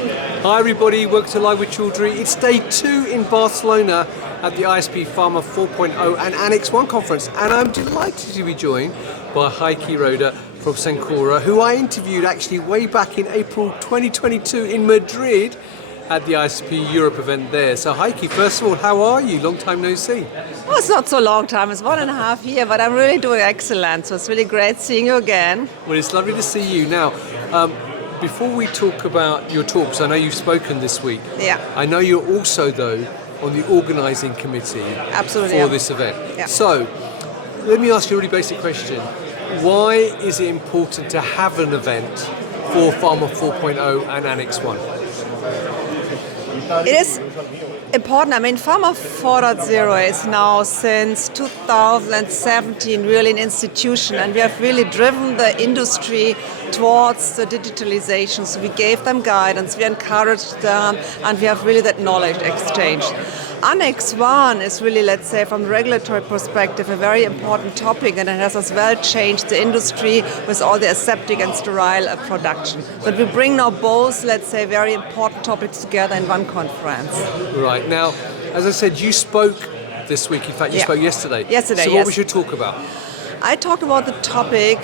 Hi everybody, welcome to Live with Chaudhry. It's day 2 in Barcelona at the ISPE Pharma 4.0 and Annex 1 conference, and I'm delighted to be joined by Heike Roeder from Syntegon, who I interviewed actually way back in April 2022 in Madrid at the ISPE Europe event there. So Heike, first of all, how are you? Long time no see. Well, it's not so long time, it's 1.5 years, but I'm really doing excellent, so it's really great seeing you again. Well, it's lovely to see you. Now, before we talk about your talks, I know you've spoken this week. Yeah. I know you're also, though, on the organising committee Absolutely, for this event. Yeah. So, let me ask you a really basic question. Why is it important to have an event for Pharma 4.0 and Annex 1? It is important. I mean, Pharma 4.0 is now since 2017 really an institution, and we have really driven the industry towards the digitalization. So we gave them guidance, we encouraged them, and we have really that knowledge exchange. Annex 1 is really, let's say, from a regulatory perspective, a very important topic, and it has as well changed the industry with all the aseptic and sterile production. But we bring now both, let's say, very important topics together in one conference. Right. Now, as I said, you spoke this week. In fact, you spoke yesterday. Yesterday, So what was your talk about? I talked about the topic,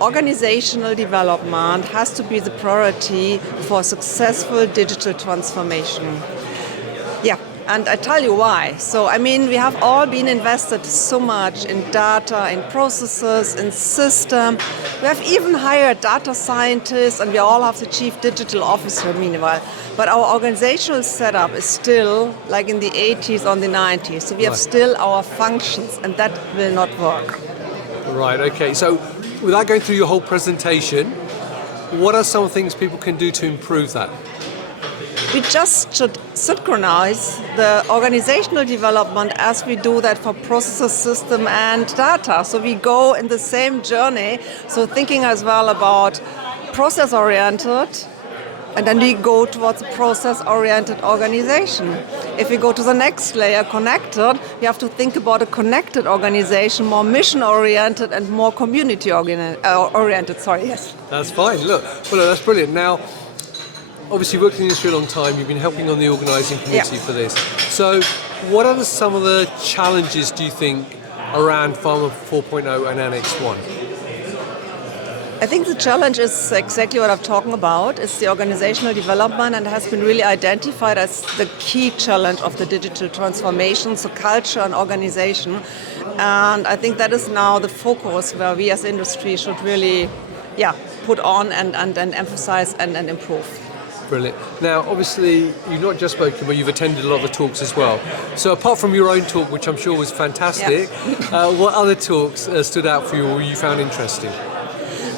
organizational development has to be the priority for successful digital transformation. Yeah. And I tell you why. So, I mean, we have all been invested so much in data, in processes, in system. We have even hired data scientists, and we all have the chief digital officer meanwhile. But our organizational setup is still like in the 80s or the 90s. So we have still our functions, and that will not work. Right, okay. So, without going through your whole presentation, what are some things people can do to improve that? We just should synchronize the organizational development as we do that for processes, system and data. So we go in the same journey, so thinking as well about process-oriented, and then we go towards a process-oriented organization. If we go to the next layer, connected, we have to think about a connected organization, more mission-oriented and more community-oriented. Sorry, yes. That's fine. Look, that's brilliant. Now, obviously, you've worked in the industry a long time. You've been helping on the organising committee for this. So, what are some of the challenges, do you think, around Pharma 4.0 and Annex 1? I think the challenge is exactly what I'm talking about. It's the organizational development, and has been really identified as the key challenge of the digital transformation, so culture and organization. And I think that is now the focus where we as industry should really put on and emphasize and improve. Brilliant. Now, obviously, you've not just spoken, but you've attended a lot of the talks as well. So apart from your own talk, which I'm sure was fantastic, what other talks stood out for you or you found interesting?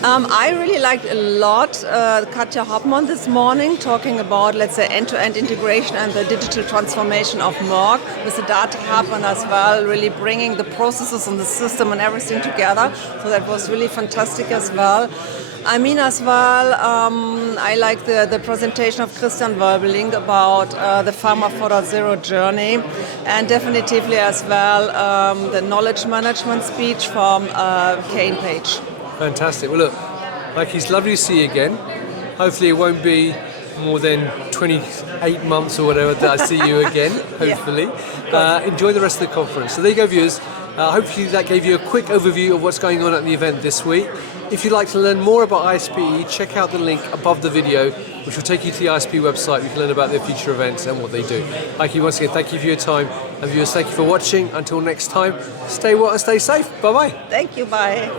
I really liked a lot Katja Hoffmann this morning talking about, let's say, end-to-end integration and the digital transformation of Merck with the data hub, and as well really bringing the processes and the system and everything together. So that was really fantastic as well. I mean, as well, I like the presentation of Christian Wölbeling about the Pharma 4.0 journey, and definitively as well the knowledge management speech from Kane Page. Fantastic. Well, look, Heike, it's lovely to see you again. Hopefully it won't be more than 28 months or whatever that I see you again, hopefully. Enjoy the rest of the conference. So there you go, viewers. Hopefully that gave you a quick overview of what's going on at the event this week. If you'd like to learn more about ISPE, check out the link above the video, which will take you to the ISPE website. You can learn about their future events and what they do. Heike, once again, thank you for your time. And viewers, thank you for watching. Until next time, stay well and stay safe. Bye-bye. Thank you. Bye.